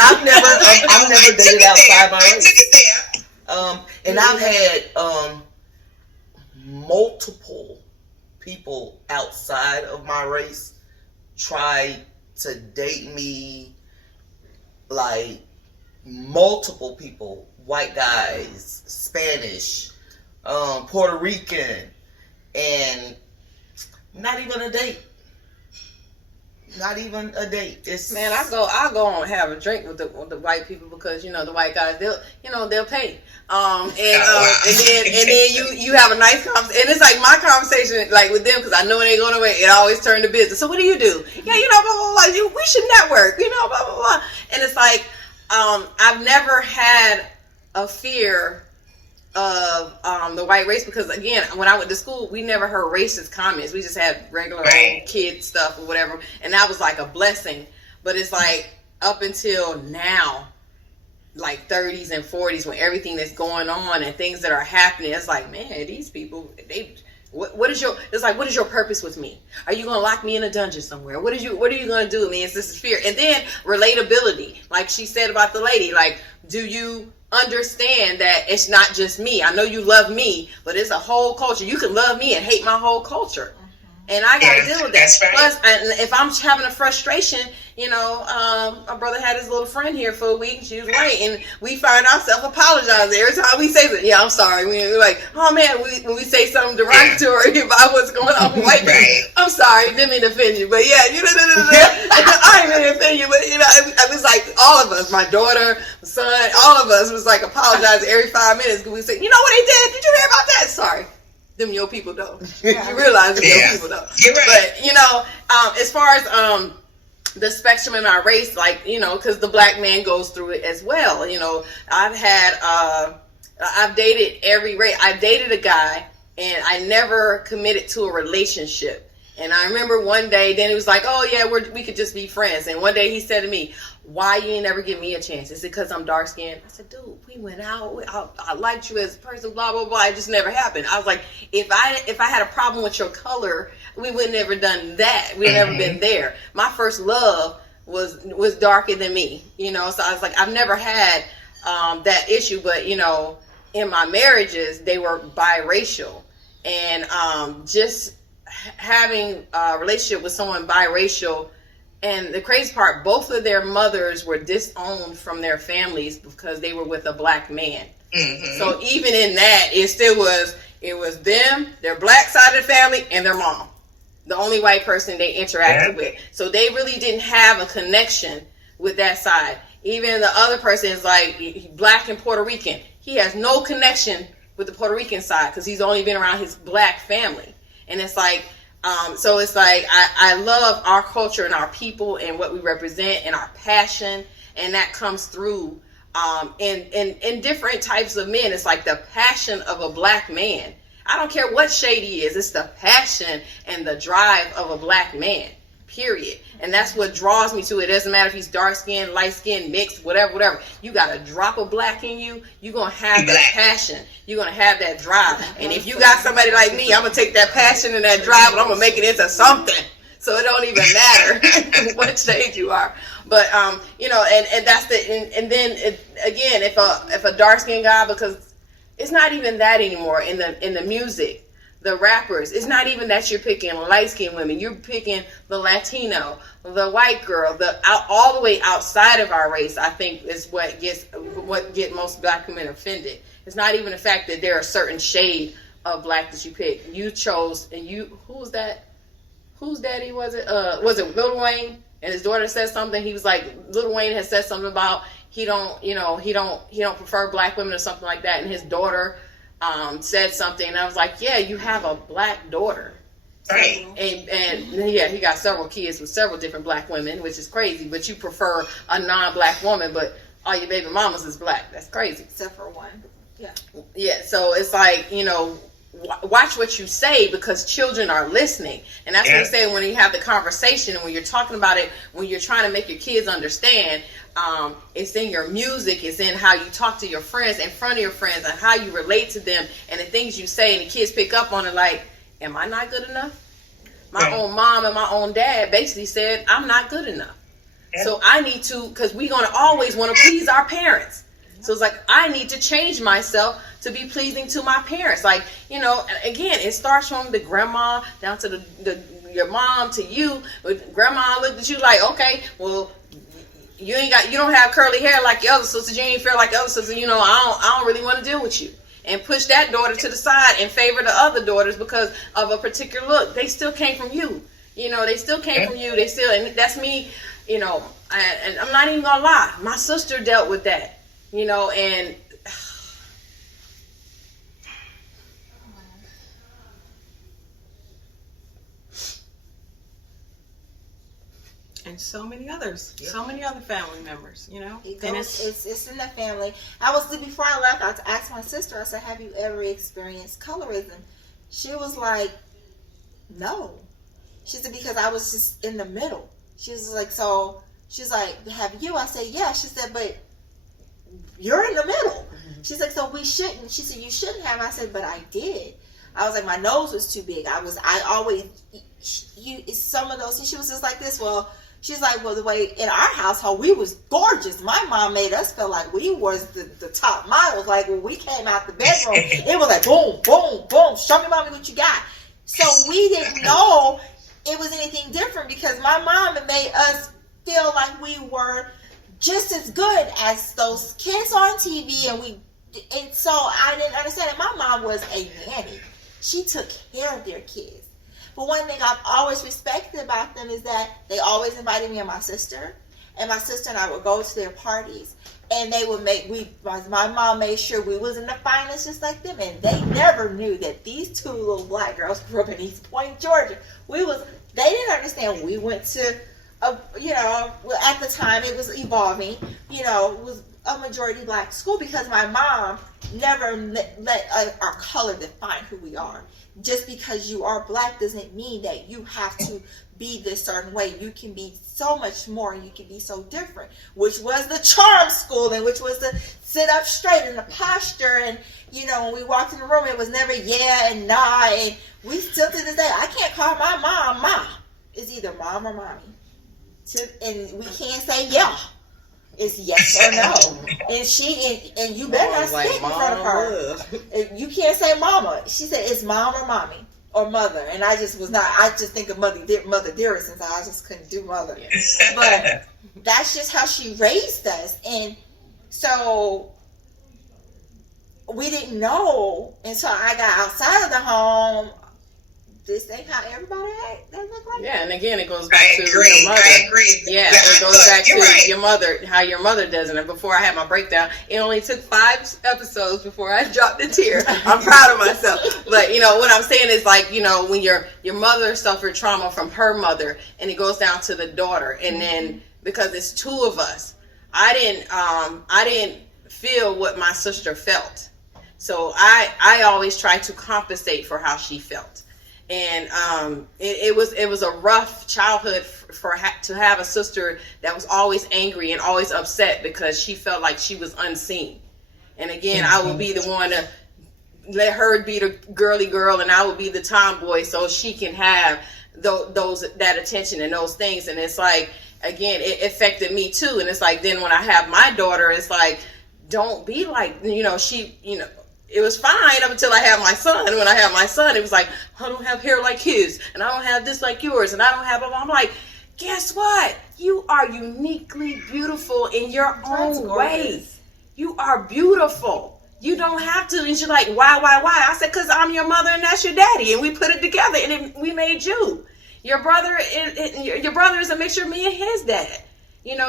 I've never dated outside my race. I took it there. And I've had multiple people outside of my race try to date me, like multiple people, white guys, Spanish, Puerto Rican, and not even a date. Not even a date. It's Man, I'll go on and have a drink with the white people because the white guys they'll pay. And then you have a nice conversation, and it's like my conversation like with them because I know when they go away it always turn to business. So what do? Yeah, blah blah blah. We should network. Blah blah blah. And it's like I've never had a fear of the white race because again when I went to school we never heard racist comments. We just had regular kid stuff or whatever, and that was like a blessing. But it's like up until now, like 30s and 40s, when everything that's going on and things that are happening, it's like, man, these people, what is your purpose with me? Are you gonna lock me in a dungeon somewhere? What are you gonna do with me? This is fear. And then relatability, like she said about the lady, like, do you understand that it's not just me? I know you love me, but it's a whole culture. You can love me and hate my whole culture. And I gotta deal with that. Right. Plus, if I'm having a frustration, my brother had his little friend here for a week. She was white, and we find ourselves apologizing every time we say something. Yeah, I'm sorry. We're like, oh man, when we say something derogatory about what's going on with white people, I'm sorry, didn't mean to offend you, but yeah, I didn't mean to offend you, but it was like all of us, my daughter, my son, all of us was like apologizing every 5 minutes because we say, you know what they did? Did you hear about that? Sorry. Them your people though. You realize them your people though. You're right. But as far as the spectrum in our race, like because the black man goes through it as well. I've dated every race. I dated a guy and I never committed to a relationship. And I remember one day, then he was like, "Oh yeah, we could just be friends." And one day he said to me, "Why you ain't never give me a chance? Is it because I'm dark skinned?" I said, "Dude, we went out. I liked you as a person. Blah blah blah. It just never happened." I was like, "If I had a problem with your color, we would never done that. We'd never been there. My first love was darker than me. So I was like, I've never had that issue. But in my marriages, they were biracial, and just having a relationship with someone biracial, and the crazy part, both of their mothers were disowned from their families because they were with a black man. So even in that, it was them, their black side of the family, and their mom, the only white person they interacted with. So they really didn't have a connection with that side. Even the other person is like black and Puerto Rican. He has no connection with the Puerto Rican side because he's only been around his black family. And it's like, so it's like, I love our culture and our people and what we represent and our passion. And that comes through in different types of men. It's like the passion of a black man. I don't care what shade he is. It's the passion and the drive of a black man, period. And that's what draws me to it. It doesn't matter if he's dark skinned, light skinned, mixed, whatever. You got a drop of black in you. You're going to have that passion. You're going to have that drive. And if you got somebody like me, I'm going to take that passion and that drive and I'm going to make it into something. So it don't even matter what shade you are. But, and that's and then again, if a dark skinned guy, because it's not even that anymore in the music. The rappers, it's not even that you're picking light-skinned women. You're picking the Latino, the white girl, all the way outside of our race. I think is what get most black women offended. It's not even the fact that there are certain shade of black that you pick. You chose, and who's that? Whose daddy was it? Was it Lil Wayne? And his daughter said something. He was like, Lil Wayne has said something about he don't prefer black women or something like that. And his daughter said something, and I was like, yeah, you have a black daughter. Right. And yeah, he got several kids with several different black women, which is crazy, but you prefer a non-black woman, but all your baby mamas is black. That's crazy. Except for one. Yeah. Yeah, so it's like, watch what you say because children are listening. And that's what I'm saying when you have the conversation and when you're talking about it, when you're trying to make your kids understand, it's in your music, it's in how you talk to your friends, in front of your friends, and how you relate to them, and the things you say, and the kids pick up on it like, am I not good enough? My own mom and my own dad basically said, I'm not good enough. So I need to, because we're going to always want to please our parents. So it's like, I need to change myself to be pleasing to my parents. Like, you know, again, it starts from the grandma down to your mom to you. Grandma looked at you like, okay, well, you don't have curly hair like your other sisters. You ain't fair like the other sisters. You know, I don't really want to deal with you. And push that daughter to the side and favor the other daughters because of a particular look. They still came from you. You know, they still came from you. They still, and that's me, you know, and I'm not even going to lie. My sister dealt with that, you know, and so many others, so many other family members, you know. It's in the family. Before I left, I asked my sister, I said, have you ever experienced colorism? She was like, no. She said, because I was just in the middle. She was like, so, she's like, have you? I said, yeah. She said, but you're in the middle. She's like, so we shouldn't. She said, you shouldn't have. I said, but I did. I was like, my nose was too big. Some of those, she was just like this, well, she's like, well, the way in our household, we was gorgeous. My mom made us feel like we was the top models. Like when we came out the bedroom, it was like boom, boom, boom. Show me, mommy, what you got. So we didn't know it was anything different because my mom had made us feel like we were just as good as those kids on TV. And so I didn't understand it. My mom was a nanny. She took care of their kids. But one thing I've always respected about them is that they always invited me and my sister. And my sister and I would go to their parties. And they would my mom made sure we was in the finest just like them. And they never knew that these two little black girls grew up in East Point, Georgia. They didn't understand we went to, at the time it was evolving, it was a majority black school because my mom never let our color define who we are. Just because you are black doesn't mean that you have to be this certain way. You can be so much more and you can be so different, which was the charm school and which was the sit up straight and the posture. And, when we walked in the room, it was never yeah and nah. And we still to this day, I can't call my mom Ma. It's either mom or mommy. And we can't say yeah. It's yes or no. And you better not speak in front of her. You can't say mama. She said it's mom or mommy or mother. And I just think of mother dearest since I just couldn't do mother. But that's just how she raised us. And so we didn't know until I got outside of the home. This ain't how everybody act. They look like and again, it goes back to your mother. I agree. Yeah, it goes back to your mother, how your mother does it. And before I had my breakdown, it only took 5 episodes before I dropped a tear. I'm proud of myself. But, what I'm saying is like, when your mother suffered trauma from her mother and it goes down to the daughter. And then because it's 2 of us, I didn't feel what my sister felt. So I always try to compensate for how she felt. And it was a rough childhood to have a sister that was always angry and always upset because she felt like she was unseen. And again, I would be the one to let her be the girly girl, and I would be the tomboy so she can have that attention and those things. And it's like, again, it affected me too. And it's like, then when I have my daughter, it's like, don't be like, it was fine up until I had my son. And when I had my son, it was like, I don't have hair like his, and I don't have this like yours, and I don't have. I'm like, guess what? You are uniquely beautiful in your own way. You are beautiful. You don't have to. And she's like, why? I said, because I'm your mother and that's your daddy, and we put it together, and we made you. Your brother is a mixture of me and his dad.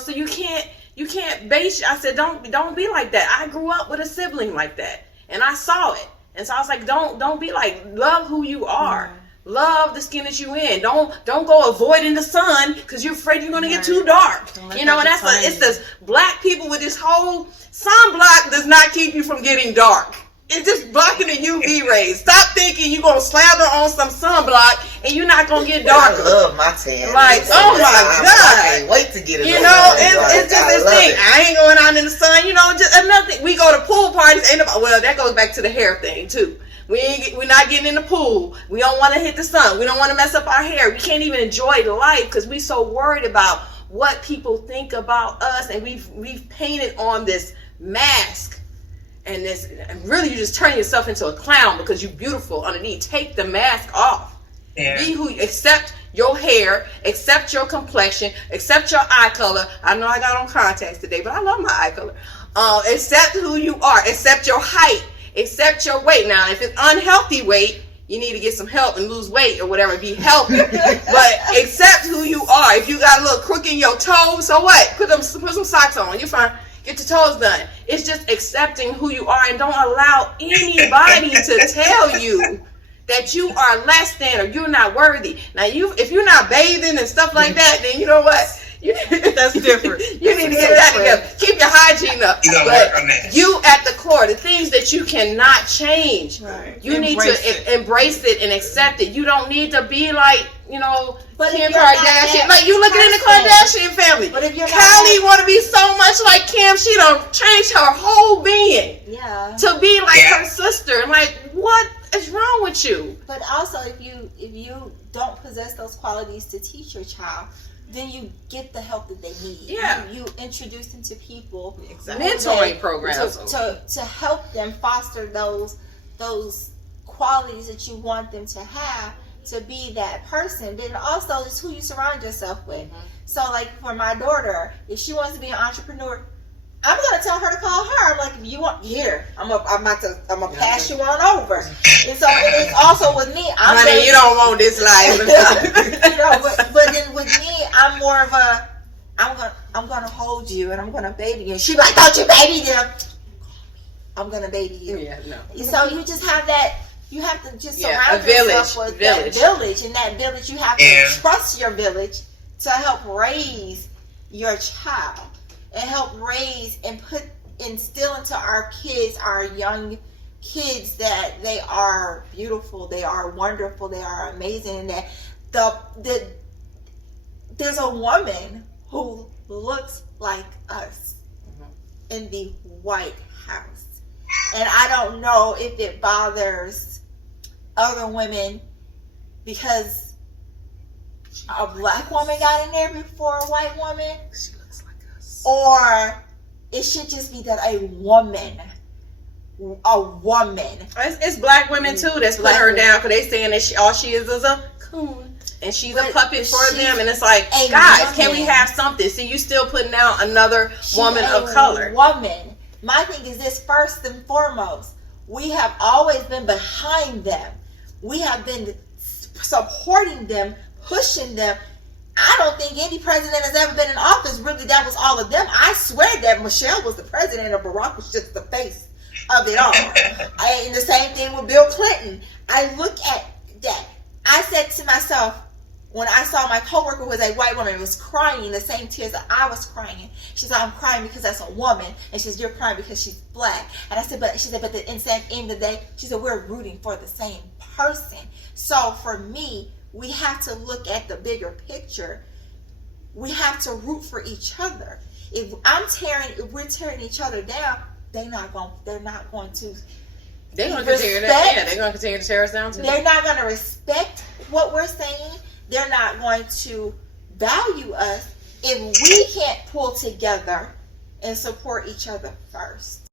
So you can't base. I said, don't be like that. I grew up with a sibling like that. And I saw it. And so I was like, don't be like, love who you are. Love the skin that you in. Don't go avoiding the sun because you're afraid you're going to get too dark. And it's this black people with this whole sunblock does not keep you from getting dark. It's just blocking the UV rays. Stop thinking you're going to slather on some sunblock and you're not going to get darker. I love my tan. Like, oh my God. I can't wait to get it. It's just this thing. I ain't going out in the sun. Just another thing. We go to pool parties. That goes back to the hair thing too. We're not getting in the pool. We don't want to hit the sun. We don't want to mess up our hair. We can't even enjoy the life because we're so worried about what people think about us, and we've painted on this mask, and really you're just turning yourself into a clown because you're beautiful underneath. Take the mask off. Yeah. Be who. Accept your hair, accept your complexion, accept your eye color. I know I got on contacts today, but I love my eye color. Accept who you are, accept your height, accept your weight. Now, if it's unhealthy weight, you need to get some help and lose weight or whatever, be healthy. But accept who you are. If you got a little crook in your toes, so what? Put some socks on. You're fine. Get your toes done. It's just accepting who you are, and don't allow anybody to tell you that you are less than or you're not worthy. Now, if you're not bathing and stuff like that, then you know what? That's different. You need to get that together. Keep your hygiene up. You gotta But work on that. you at the core, the things that you cannot change, Right. you need to embrace it and accept it. You don't need to be like, But Kim if you're not Kardashian. that Like, you looking in the person- Kardashian family. But if you're not Kylie want to be so much like Kim, she done changed her whole being Yeah. to be like Yeah. her sister. And like, what is wrong with you? But also, if you don't possess those qualities to teach your child, then you get the help that they need. Yeah. You introduce them to people. Exactly. Mentoring programs. to help them foster those qualities that you want them to have to be that person. But also, it's who you surround yourself with. Mm-hmm. So, like for my daughter, if she wants to be an entrepreneur, I'm gonna tell her to call her. I'm like, if you want, here, I'm gonna pass you on over. And so it's also with me. Honey, you don't want this life. but then with me, I'm more of a, I'm gonna hold you and I'm gonna baby you. She like, don't you baby them? I'm gonna baby you. Yeah, no. So you just have that. You have to just Yeah, surround a village, yourself with village. that village, and that village you have Yeah. to trust your village to help raise your child and help raise and instill into our kids, our young kids, that they are beautiful, they are wonderful, they are amazing, and that there's a woman who looks like us in the White House. And I don't know if it bothers other women because a black woman got in there before a white woman, She looks like us. or it should just be that a woman. It's black women too that's putting her down because they saying that all she is a coon. And she's a But puppet for she's them, and it's like, a guys, can we woman. have something? See, you still putting down another She's woman a of color. Woman. My thing is this: first and foremost, we have always been behind them. We have been supporting them, pushing them. I don't think any president has ever been in office really that was all of them. I swear that Michelle was the president and Barack was just the face of it all. And the same thing with Bill Clinton. I look at that. I said to myself, when I saw my coworker was a white woman, was crying the same tears that I was crying. She said, I'm crying because that's a woman. And she said, you're crying because she's black. And I said, but at the end of the day, she said, we're rooting for the same person. So for me, we have to look at the bigger picture. We have to root for each other. If we're tearing each other down, they're not going to They're going to continue they're going to continue to tear us down too. They're not going to respect what we're saying. They're not going to value us if we can't pull together and support each other first.